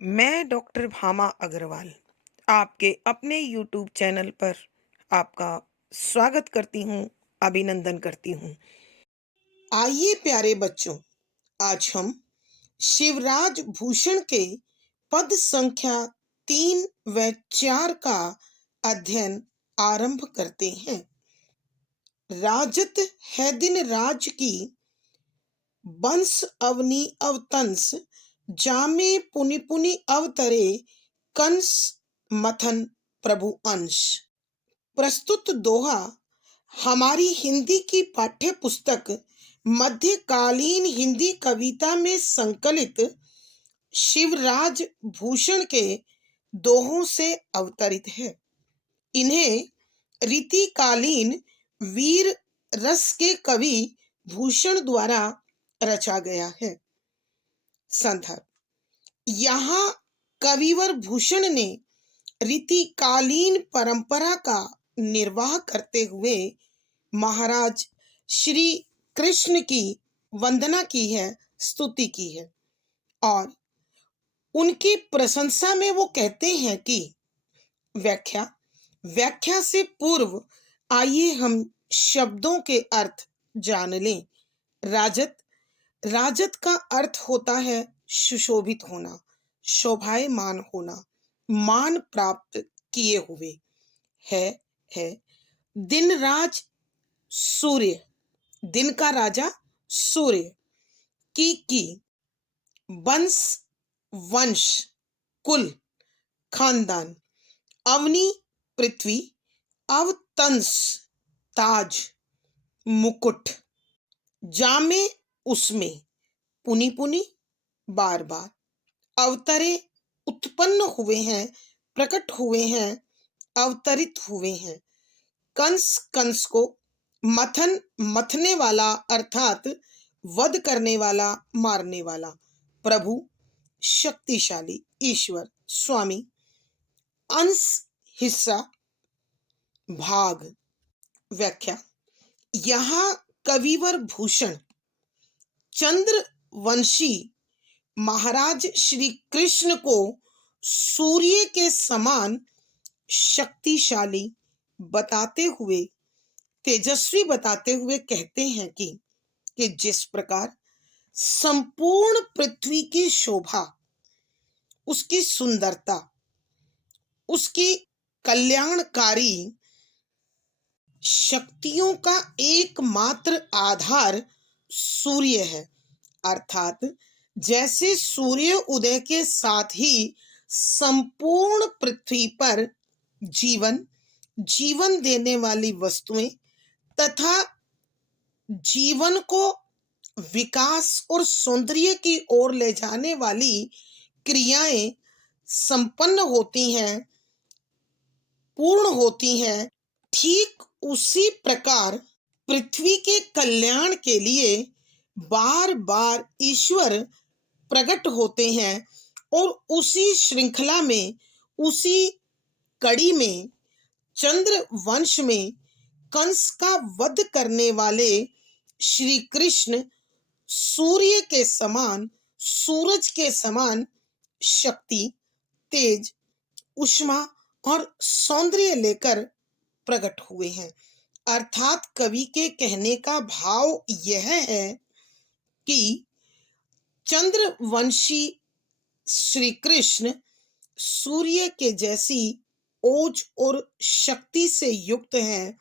मैं डॉक्टर भामा अग्रवाल आपके अपने यूट्यूब चैनल पर आपका स्वागत करती हूँ, अभिनंदन करती हूँ। आइए प्यारे बच्चों, आज हम शिवराज भूषण के पद संख्या 3 व 4 का अध्ययन आरंभ करते हैं। राजत है दिन राज की, बंस अवनी अवतंस, जामे पुनि पुनि अवतरे, कंस मथन प्रभु अंश। प्रस्तुत दोहा हमारी हिंदी की पाठ्य पुस्तक मध्यकालीन हिंदी कविता में संकलित शिवराज भूषण के दोहों से अवतरित है। इन्हें रीतिकालीन वीर रस के कवि भूषण द्वारा रचा गया है। संदर्भ: यहाँ कविवर भूषण ने रीतिकालीन परंपरा का निर्वाह करते हुए महाराज श्री कृष्ण की वंदना की है, स्तुति की है और उनकी प्रशंसा में वो कहते हैं कि व्याख्या से पूर्व आइए हम शब्दों के अर्थ जान लें। राजत का अर्थ होता है सुशोभित होना, शोभायमान होना, मान प्राप्त किए हुए। है दिन राज सूर्य, दिन का राजा सूर्य। की वंश, वंश, कुल, खानदान। अवनी पृथ्वी, अवतंस ताज, मुकुट। जामे उसमें, पुनि पुनि बार बार। अवतरे उत्पन्न हुए हैं, प्रकट हुए हैं, अवतरित हुए हैं। कंस को, मथन मथने वाला अर्थात वध करने वाला, मारने वाला। प्रभु शक्तिशाली, ईश्वर, स्वामी। अंश हिस्सा, भाग। व्याख्या: यहाँ कविवर भूषण चंद्रवंशी महाराज श्री कृष्ण को सूर्य के समान शक्तिशाली बताते हुए, तेजस्वी बताते हुए कहते हैं कि जिस प्रकार संपूर्ण पृथ्वी की शोभा, उसकी सुंदरता, उसकी कल्याणकारी शक्तियों का एकमात्र आधार सूर्य है, अर्थात जैसे सूर्य उदय के साथ ही संपूर्ण पृथ्वी पर जीवन देने वाली वस्तुएं तथा जीवन को विकास और सौंदर्य की ओर ले जाने वाली क्रियाएं संपन्न होती हैं, पूर्ण होती हैं, ठीक उसी प्रकार पृथ्वी के कल्याण के लिए बार बार ईश्वर प्रकट होते हैं और उसी श्रृंखला में, उसी कड़ी में, चंद्र वंश में कंस का वध करने वाले श्री कृष्ण सूर्य के समान, सूरज के समान शक्ति, तेज, उष्मा और सौंदर्य लेकर प्रकट हुए हैं। अर्थात कवि के कहने का भाव यह है कि चंद्रवंशी श्री कृष्ण सूर्य के जैसी ओज और शक्ति से युक्त हैं,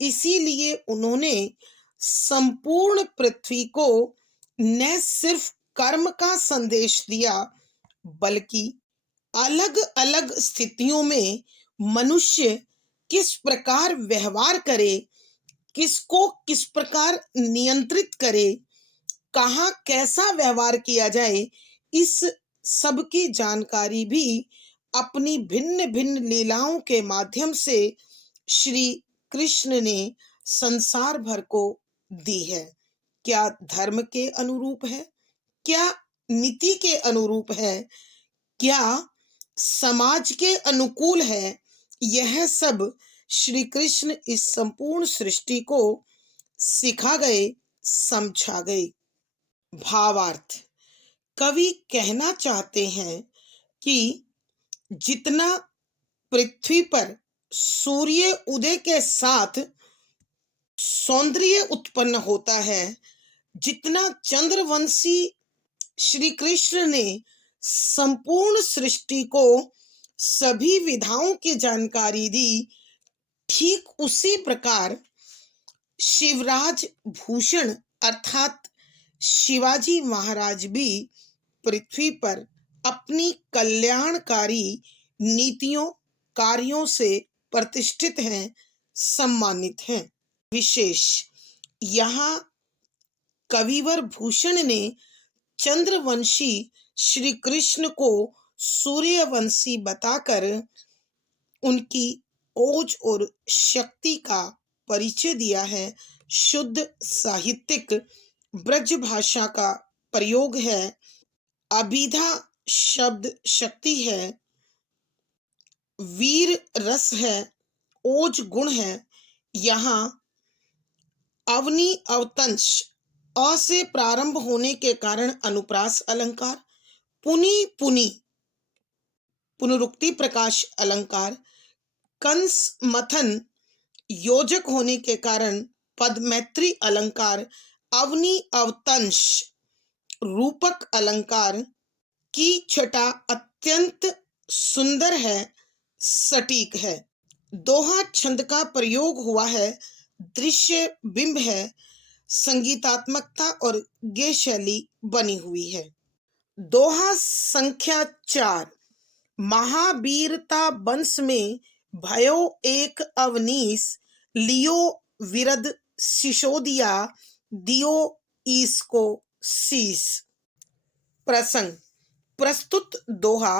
इसीलिए उन्होंने संपूर्ण पृथ्वी को न सिर्फ कर्म का संदेश दिया, बल्कि अलग अलग स्थितियों में मनुष्य किस प्रकार व्यवहार करे, किसको किस प्रकार नियंत्रित करे, कहाँ कैसा व्यवहार किया जाए, इस सब की जानकारी भी अपनी भिन्न भिन्न लीलाओं के माध्यम से श्री कृष्ण ने संसार भर को दी है। क्या धर्म के अनुरूप है, क्या नीति के अनुरूप है, क्या समाज के अनुकूल है, यह सब श्री कृष्ण इस संपूर्ण सृष्टि को सिखा गए, समझा गए। भावार्थ: कवि कहना चाहते हैं कि जितना पृथ्वी पर सूर्य उदय के साथ सौंदर्य उत्पन्न होता है, जितना चंद्रवंशी श्री कृष्ण ने संपूर्ण सृष्टि को सभी विधाओं की जानकारी दी, ठीक उसी प्रकार शिवराज भूषण अर्थात शिवाजी महाराज भी पृथ्वी पर अपनी कल्याणकारी नीतियों कार्यों से प्रतिष्ठित हैं, सम्मानित हैं। विशेष यहाँ कविवर भूषण ने चंद्रवंशी श्री कृष्ण को सूर्यवंशी बताकर उनकी ओज और शक्ति का परिचय दिया है। शुद्ध साहित्यिक ब्रज भाषा का प्रयोग है। अभिधा शब्द शक्ति है, वीर रस है, ओज गुण है। यहाँ अवनी अवतंश अ से प्रारंभ होने के कारण अनुप्रास अलंकार, पुनि पुनि पुनरुक्ति प्रकाश अलंकार, कंस मथन योजक होने के कारण पद मैत्री अलंकार, अवनी अवतंश रूपक अलंकार की छटा अत्यंत सुंदर है, सटीक है। दोहा छंद का प्रयोग हुआ है, दृश्य बिंब है, संगीतात्मकता और गेय शैली बनी हुई है। दोहा संख्या 4। महावीरता वंश में भयो एक अवनीश, लियो विरद सिसोदिया, दियो इसको शीश। प्रसंग। प्रस्तुत दोहा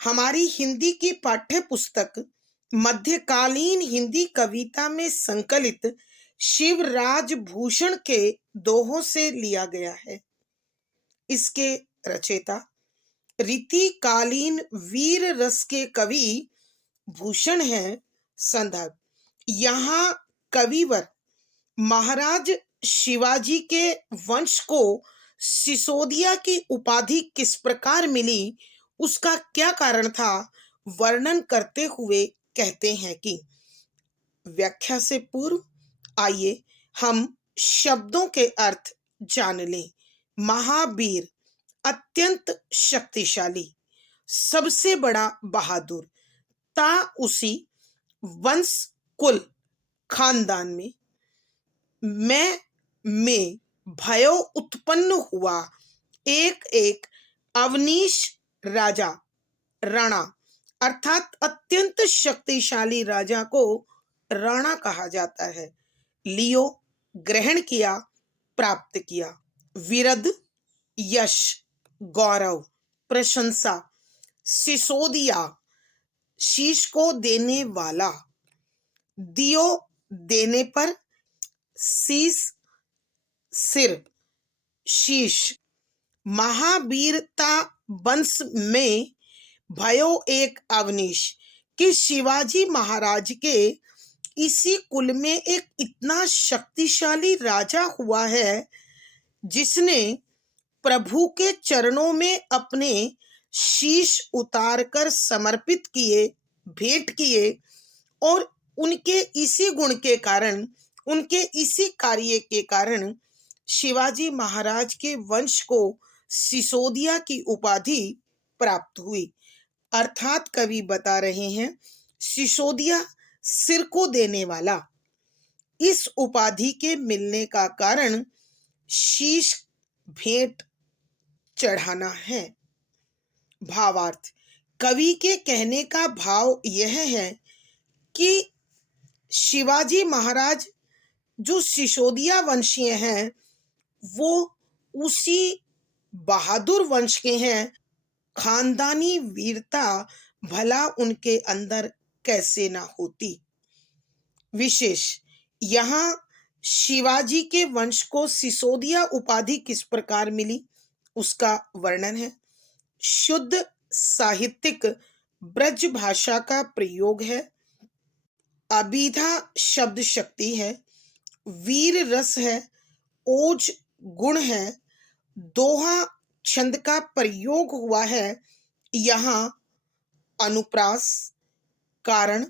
हमारी हिंदी की पाठ्य पुस्तक मध्यकालीन हिंदी कविता में संकलित शिवराज भूषण के दोहों से लिया गया है। इसके रचयिता रीतिकालीन वीर रस के कवि भूषण हैं। संदर्भ। यहाँ कविवर महाराज शिवाजी के वंश को सिसोदिया की उपाधि किस प्रकार मिली, उसका क्या कारण था, वर्णन करते हुए कहते हैं कि व्याख्या से पूर्व आइए हम शब्दों के अर्थ जान लें। महावीर अत्यंत शक्तिशाली, सबसे बड़ा बहादुर, ता उसी वंश कुल खानदान में भयो उत्पन्न हुआ एक एक अवनीश राजा राणा अर्थात अत्यंत शक्तिशाली राजा को राणा कहा जाता है। लियो ग्रहण किया, प्राप्त किया। विरद यश, गौरव, प्रशंसा। सिसोदिया शीश को देने वाला। दियो देने पर, शीश सिर, शीश। महावीरता वंश में भयो एक अवनीश कि शिवाजी महाराज के इसी कुल में एक इतना शक्तिशाली राजा हुआ है जिसने प्रभु के चरणों में अपने शीश उतारकर समर्पित किए, भेंट किए, और उनके इसी गुण के कारण, उनके इसी कार्य के कारण शिवाजी महाराज के वंश को सिसोदिया की उपाधि प्राप्त हुई। अर्थात कवि बता रहे हैं सिसोदिया सिर को देने वाला। इस उपाधि के मिलने का कारण शीश भेंट चढ़ाना है। भावार्थ। कवि के कहने का भाव यह है कि शिवाजी महाराज जो सिसोदिया वंशीय हैं, वो उसी बहादुर वंश के हैं। खानदानी वीरता भला उनके अंदर कैसे ना होती। विशेष यहाँ शिवाजी के वंश को सिसोदिया उपाधि किस प्रकार मिली, उसका वर्णन है। शुद्ध साहित्यिक ब्रज भाषा का प्रयोग है। अभिधा शब्द शक्ति है, वीर रस है, ओज गुण है। दोहा छंद का प्रयोग हुआ है। यहाँ अनुप्रास, कारण,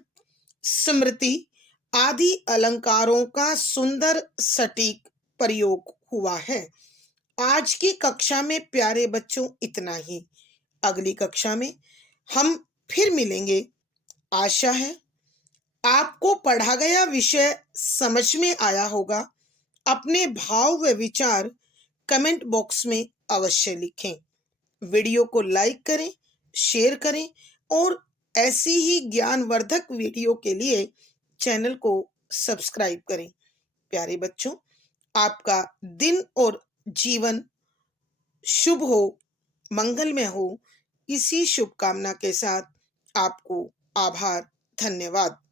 स्मृति आदि अलंकारों का सुंदर सटीक प्रयोग हुआ है। आज की कक्षा में प्यारे बच्चों इतना ही। अगली कक्षा में हम फिर मिलेंगे। आशा है आपको पढ़ा गया विषय समझ में आया होगा। अपने भाव व विचार कमेंट बॉक्स में अवश्य लिखें। वीडियो को लाइक करें, शेयर करें और ऐसी ही ज्ञानवर्धक वीडियो के लिए चैनल को सब्सक्राइब करें। प्यारे बच्चों, आपका दिन और जीवन शुभ हो, मंगलमय हो, इसी शुभकामना के साथ आपको आभार, धन्यवाद।